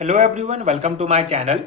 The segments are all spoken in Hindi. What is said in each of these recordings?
Hello everyone, welcome to my channel.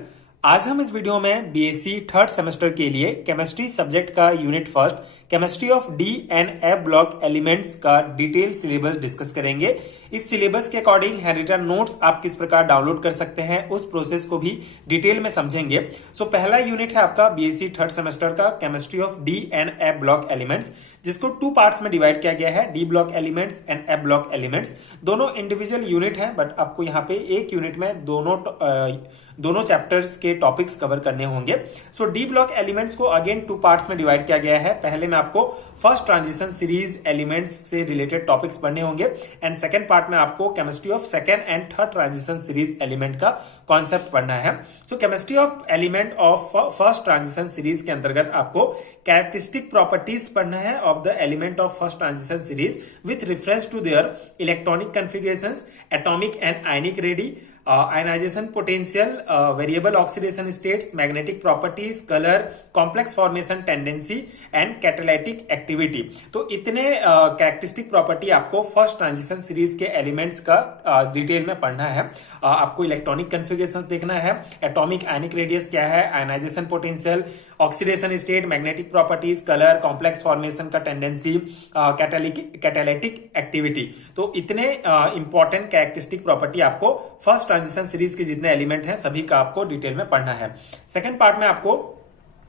आज हम इस वीडियो में बीएससी थर्ड सेमेस्टर के लिए केमिस्ट्री सब्जेक्ट का unit first chemistry of D and F block elements का डिटेल सिलेबस डिस्कस करेंगे। इस सिलेबस के अकॉर्डिंग हैंड रिटन नोट्स आप किस प्रकार डाउनलोड कर सकते हैं उस प्रोसेस को भी डिटेल में समझेंगे। पहला यूनिट है आपका बीएससी थर्ड सेमेस्टर का chemistry of D and F block elements, जिसको टू पार्ट्स में डिवाइड किया गया है, D block elements and F block elements. दोनों इंडिविजुअल यूनिट है, बट आपको यहाँ पे एक यूनिट में दोनों चैप्टर्स के टॉपिक्स कवर करने होंगे। डी ब्लॉक एलिमेंट्स को अगेन टू पार्ट्स में डिवाइड किया गया है। पहले में आपको फर्स्ट ट्रांजिशन सीरीज एलिमेंट्स से रिलेटेड टॉपिक्स पढ़ने होंगे एंड सेकंड पार्ट में आपको chemistry of second and third transition series element का कॉन्सेप्ट पढ़ना है। Chemistry of element of first transition series के अंतर्गत आपको कैरेक्टरिस्टिक प्रॉपर्टीज पढ़ना है of the element of first transition series with reference to there electronic configurations, atomic and ionic ready, ionization potential, variable oxidation states, magnetic properties, color, complex formation tendency and catalytic activity। तो इतने कैरेक्टरिस्टिक प्रॉपर्टी आपको फर्स्ट ट्रांजिशन सीरीज के एलिमेंट्स का डिटेल में पढ़ना है। आपको इलेक्ट्रॉनिक कॉन्फ़िगरेशंस देखना है, एटॉमिक आयनिक रेडियस क्या है, ionization potential, oxidation state, magnetic properties, colour, complex formation का टेंडेंसी, कैटालिटिक एक्टिविटी। तो इतने इंपॉर्टेंट कैरेक्टरिस्टिक प्रॉपर्टी आपको फर्स्ट ट्रांजिशन सीरीज के जितने एलिमेंट हैं सभी का आपको डिटेल में पढ़ना है। सेकंड पार्ट में आपको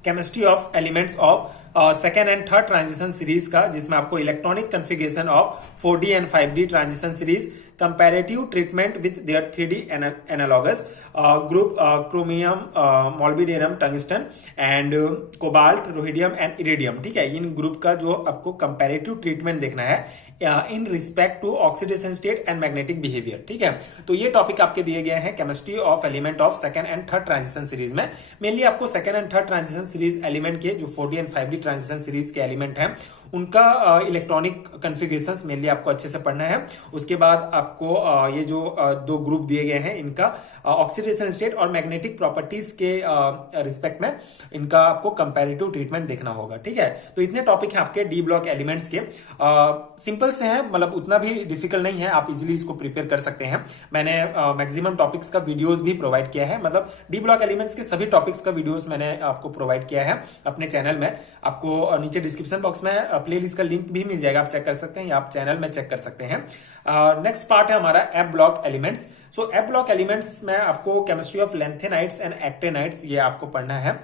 chemistry of elements of second and third transition series का, जिसमें आपको electronic configuration of 4D and 5D transition series, comparative treatment with their 3D analogous group, chromium, molybdenum, tungsten and cobalt, rhodium and iridium. ठीक है, इन ग्रुप का जो आपको कंपैरेटिव ट्रीटमेंट देखना है in respect to oxidation state and magnetic behaviour. ठीक है, तो ये टॉपिक आपके दिए गए हैं chemistry of element of second and third transition series में। मेनली आपको second and third transition series element के जो 4D and 5D transition series के एलिमेंट हैं उनका इलेक्ट्रॉनिक कॉन्फ़िगरेशंस मेनली आपको अच्छे से पढ़ना है। उसके बाद आपको ये जो दो ग्रुप दिए गए हैं इनका ऑक्सीडेशन स्टेट और मैग्नेटिक प्रॉपर्टीज के रिस्पेक्ट में इनका आपको कंपैरेटिव ट्रीटमेंट देखना होगा। ठीक है, तो इतने टॉपिक हैं आपके डी ब्लॉक एलिमेंट्स के। सिंपल से हैं, मतलब उतना भी डिफिकल्ट नहीं है, आप इजीली इसको प्रिपेयर कर सकते हैं। मैंने मैक्सिमम टॉपिक्स का वीडियोस भी प्रोवाइड किया है, मतलब डी ब्लॉक एलिमेंट्स के सभी टॉपिक्स का वीडियोस मैंने आपको प्रोवाइड किया है अपने चैनल में। आपको नीचे डिस्क्रिप्शन बॉक्स में प्लेलिस्ट का लिंक भी मिल जाएगा, आप चेक कर सकते हैं या आप चैनल में चेक कर सकते हैं। नेक्स्ट पार्ट है हमारा F block elements. F block elements में आपको केमिस्ट्री ऑफ लैंथेनाइड्स एंड एक्टेनाइड्स ये आपको पढ़ना है।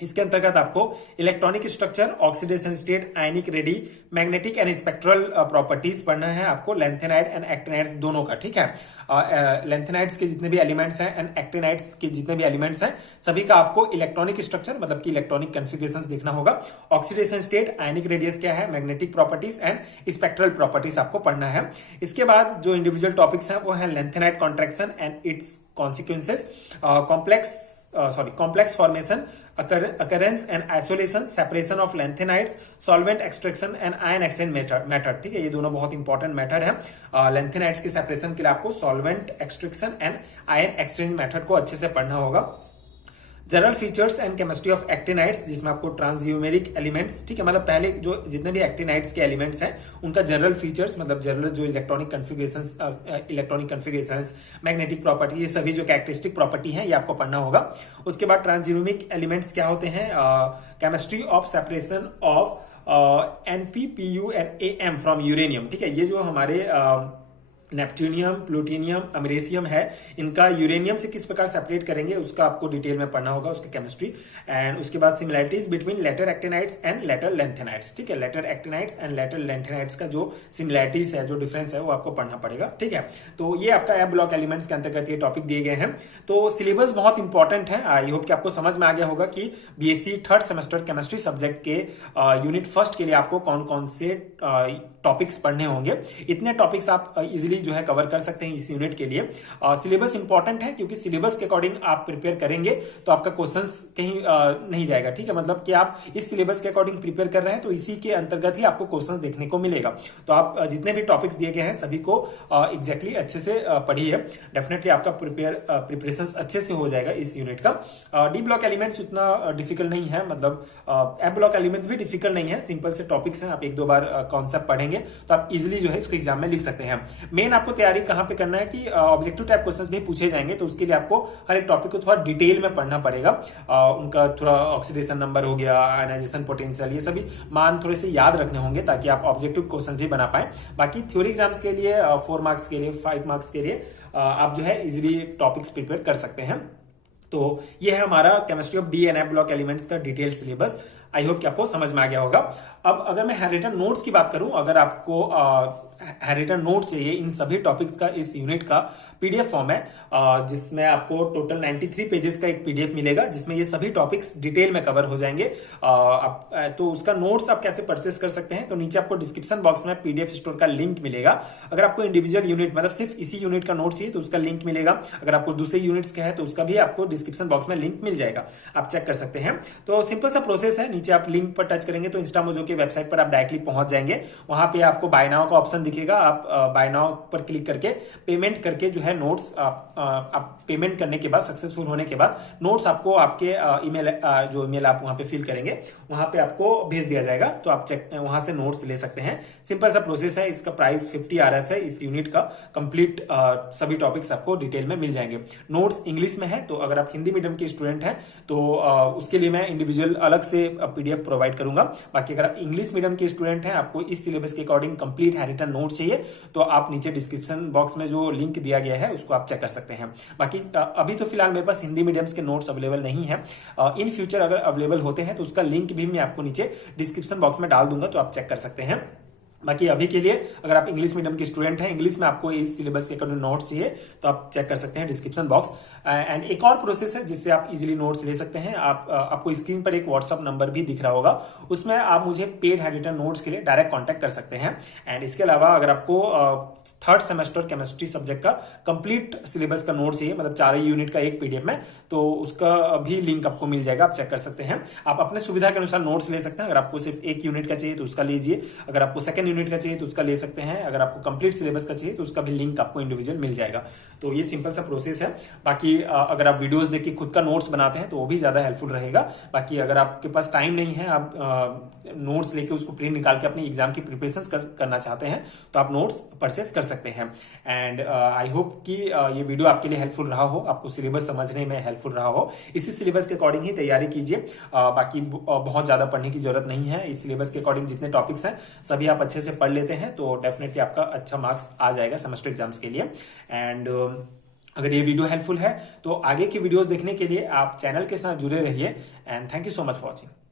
इसके अंतर्गत आपको electronic structure, oxidation state, ionic ready, magnetic and spectral properties पढ़ना है आपको लैंथेनाइड एंड एक्टिनाइड्स दोनों का। ठीक है, लैंथेनाइड्स के जितने भी एलिमेंट्स हैं एंड एक्टिनाइड्स के जितने भी एलिमेंट्स हैं सभी का आपको इलेक्ट्रॉनिक स्ट्रक्चर मतलब कि इलेक्ट्रॉनिक कॉन्फ़िगरेशंस देखना होगा। ऑक्सीडेशन स्टेट, आयनिक रेडियस क्या है, magnetic properties and spectral properties आपको पढ़ना है। इसके बाद जो इंडिविजुअल टॉपिक्स हैं वो है lanthanide contraction and it's consequences, complex formation, occurrence and isolation, separation of lanthanides, solvent extraction and ion exchange method। ठीक है, ये दोनों बहुत इंपॉर्टेंट मेथड है। लैंथेनाइड्स की सेपरेशन के लिए आपको solvent extraction and ion exchange method को अच्छे से पढ़ना होगा। General features and chemistry of actinides, जिसमें आपको ट्रांसयूमेरिक एलिमेंट्स, ठीक है, मतलब पहले जो जितने भी एक्टिनाइड्स के एलिमेंट्स हैं उनका जनरल फीचर्स मतलब जनरल जो इलेक्ट्रॉनिक कॉन्फ़िगरेशंस, मैग्नेटिक प्रॉपर्टी, ये सभी जो कैरेक्टरिस्टिक प्रॉपर्टी हैं ये आपको पढ़ना होगा। उसके बाद ट्रांसयूमेरिक एलिमेंट्स क्या होते हैं, chemistry of separation of NP, Pu and AM from uranium. ठीक है, ये जो हमारे नेप्ट्यूनियम, प्लूटोनियम, अमरेशियम है, इनका यूरेनियम से किस प्रकार सेपरेट करेंगे उसका आपको डिटेल में पढ़ना होगा, उसकी केमिस्ट्री। एंड उसके बाद similarities between later actinides and later lanthanides. ठीक है, later actinides and later lanthanides का जो सिमिलैरिटीज है, जो डिफरेंस है वो आपको पढ़ना पड़ेगा। ठीक है, तो ये आपका एफ ब्लॉक एलिमेंट्स के अंतर्गत ये टॉपिक दिए गए हैं। तो सिलेबस बहुत इंपॉर्टेंट है। आई होप कि आपको समझ में आ गया होगा कि BSc third semester chemistry subject के यूनिट फर्स्ट के लिए आपको कौन कौन से टॉपिक्स पढ़ने होंगे। इतने टॉपिक्स आप इजिली जो है कवर कर सकते हैं इस यूनिट के लिए। सिलेबस इंपॉर्टेंट है क्योंकि सिलेबस के अकॉर्डिंग आप प्रिपेयर करेंगे तो आपका क्वेश्चंस कहीं नहीं जाएगा। ठीक है, मतलब कि आप इस सिलेबस के अकॉर्डिंग प्रिपेयर कर रहे हैं तो इसी के अंतर्गत ही आपको क्वेश्चंस देखने को मिलेगा। तो आप जितने भी टॉपिक्स दिए गए हैं सभी को एग्जैक्टली अच्छे से पढ़िए, डेफिनेटली आपका प्रिपरेशन अच्छे से हो जाएगा इस यूनिट का। डी ब्लॉक एलिमेंट्स उतना डिफिकल्ट नहीं है, मतलब एफ ब्लॉक एलिमेंट्स भी डिफिकल्ट नहीं है, सिंपल से टॉपिक्स हैं। आप एक दो बार कॉन्सेप्ट पढ़ेंगे तो आप इजिली जो है इसको एग्जाम में लिख सकते हैं। मेन आपको तैयारी कहाँ पे करना है कि ऑब्जेक्टिव टाइप क्वेश्चंस भी पूछे जाएंगे, तो उसके लिए आपको हर एक टॉपिक को थोड़ा डिटेल में पढ़ना पड़ेगा। उनका थोड़ा ऑक्सीडेशन नंबर हो गया, आयनाइजेशन पोटेंशियल, ये सभी मान थोड़े से याद रखने होंगे ताकि आप ऑब्जेक्टिव क्वेश्चन भी बना पाए। बाकी थ्योरी एग्जाम्स के लिए 4 मार्क्स के लिए, 5 मार्क्स के लिए आप जो है इजिली टॉपिक्स प्रिपेयर कर सकते हैं। तो ये है हमारा chemistry of D and F block elements का डिटेल सिलेबस। आई होप कि आपको समझ में आ गया होगा। अब अगर मैं हैंडरिटन नोट्स की बात करूं, अगर आपको हैंडरिटन नोट चाहिए इन सभी टॉपिक्स का, इस यूनिट का पीडीएफ फॉर्म है जिसमें आपको टोटल 93 पेजेस का एक पीडीएफ मिलेगा जिसमें ये सभी टॉपिक्स डिटेल में कवर हो जाएंगे। तो उसका नोट्स आप कैसे परचेस कर सकते हैं, तो नीचे आपको डिस्क्रिप्शन बॉक्स में पीडीएफ स्टोर का लिंक मिलेगा। अगर आपको इंडिविजुअल यूनिट मतलब सिर्फ इसी यूनिट का नोट चाहिए तो उसका लिंक मिलेगा। अगर आपको दूसरे यूनिट्स का है तो उसका भी आपको डिस्क्रिप्शन बॉक्स में लिंक मिल जाएगा, आप चेक कर सकते हैं। तो सिंपल सा प्रोसेस है, नीचे आप लिंक पर टच करेंगे तो इंस्टामोजो की वेबसाइट पर आप डायरेक्टली पहुंच जाएंगे। वहां पे आपको बाय नाउ का ऑप्शन दिखेगा, आप बाय नाउ पर क्लिक करके पेमेंट करके जो है नोट्स आप पेमेंट करने के बाद, सक्सेसफुल होने के बाद नोट्स आपको आपके ईमेल जो ईमेल आप वहां पे फिल करेंगे वहां पे आपको भेज दिया जाएगा, तो आप चेक वहां से नोट्स ले सकते हैं। सिंपल सा प्रोसेस है। इसका प्राइस 50 RS है। इस यूनिट का कंप्लीट सभी टॉपिक्स आपको डिटेल में मिल जाएंगे। नोट्स इंग्लिश में है, तो अगर आप हिंदी मीडियम के स्टूडेंट हैं तो उसके लिए मैं इंडिविजुअल अलग से पीडीएफ प्रोवाइड करूंगा। बाकी अगर आप इंग्लिश मीडियम के स्टूडेंट हैं, आपको इस सिलेबस के अकॉर्डिंग कंप्लीट हैंडरिटन नोट चाहिए, तो आप नीचे डिस्क्रिप्शन बॉक्स में जो लिंक दिया गया है उसको आप चेक कर सकते हैं। बाकी अभी तो फिलहाल मेरे पास हिंदी मीडियम्स के नोट्स अवेलेबल नहीं है। इन फ्यूचर अगर अवेलेबल होते हैं तो उसका लिंक भी मैं आपको नीचे डिस्क्रिप्शन बॉक्स में डाल दूंगा, तो आप चेक कर सकते हैं। बाकी अभी के लिए अगर आप इंग्लिश मीडियम के स्टूडेंट हैं, इंग्लिश में आपको इस सिलेबस के अकॉर्डिंग नोट्स चाहिए तो आप चेक कर सकते हैं डिस्क्रिप्शन बॉक्स। एंड एक और प्रोसेस है जिससे आप इजीली नोट्स ले सकते हैं। आपको स्क्रीन पर एक व्हाट्सअप नंबर भी दिख रहा होगा, उसमें आप मुझे पेड हैंडरिटन नोट्स के लिए डायरेक्ट कॉन्टैक्ट कर सकते हैं। एंड इसके अलावा अगर आपको 3rd सेमेस्टर केमिस्ट्री सब्जेक्ट का कंप्लीट सिलेबस का नोट चाहिए, मतलब 4 यूनिट का एक पीडीएफ में, तो उसका भी लिंक आपको मिल जाएगा, आप चेक कर सकते हैं। आप अपने सुविधा के अनुसार नोट्स ले सकते हैं। अगर आपको सिर्फ 1 यूनिट का चाहिए तो उसका लीजिए, अगर आपको 2nd यूनिट का चाहिए तो उसका ले सकते हैं, अगर आपको कंप्लीट सिलेबस का चाहिए तो उसका भी लिंक आपको इंडिविजुअल मिल जाएगा। तो ये सिंपल सा प्रोसेस है। बाकी अगर आप वीडियोस देख के खुद का नोट्स बनाते हैं तो वो भी ज्यादा हेल्पफुल रहेगा। बाकी अगर आपके पास टाइम नहीं है, आप नोट्स लेके उसको प्रिंट निकाल के अपनी एग्जाम की प्रिपरेशन करना चाहते हैं तो आप नोट्स परचेस कर सकते हैं। एंड आई होप कि ये वीडियो आपके लिए हेल्पफुल रहा हो, आपको सिलेबस समझने में हेल्पफुल रहा हो। इसी सिलेबस के अकॉर्डिंग ही तैयारी कीजिए। बाकी बहुत ज्यादा पढ़ने की जरूरत नहीं है। इस सिलेबस के अकॉर्डिंग जितने टॉपिक्स हैं सभी आप अच्छे से पढ़ लेते हैं तो डेफिनेटली आपका अच्छा मार्क्स आ जाएगा सेमेस्टर एग्जाम्स के लिए। एंड अगर ये वीडियो हेल्पफुल है तो आगे की वीडियोस देखने के लिए आप चैनल के साथ जुड़े रहिए। And thank you so much for watching.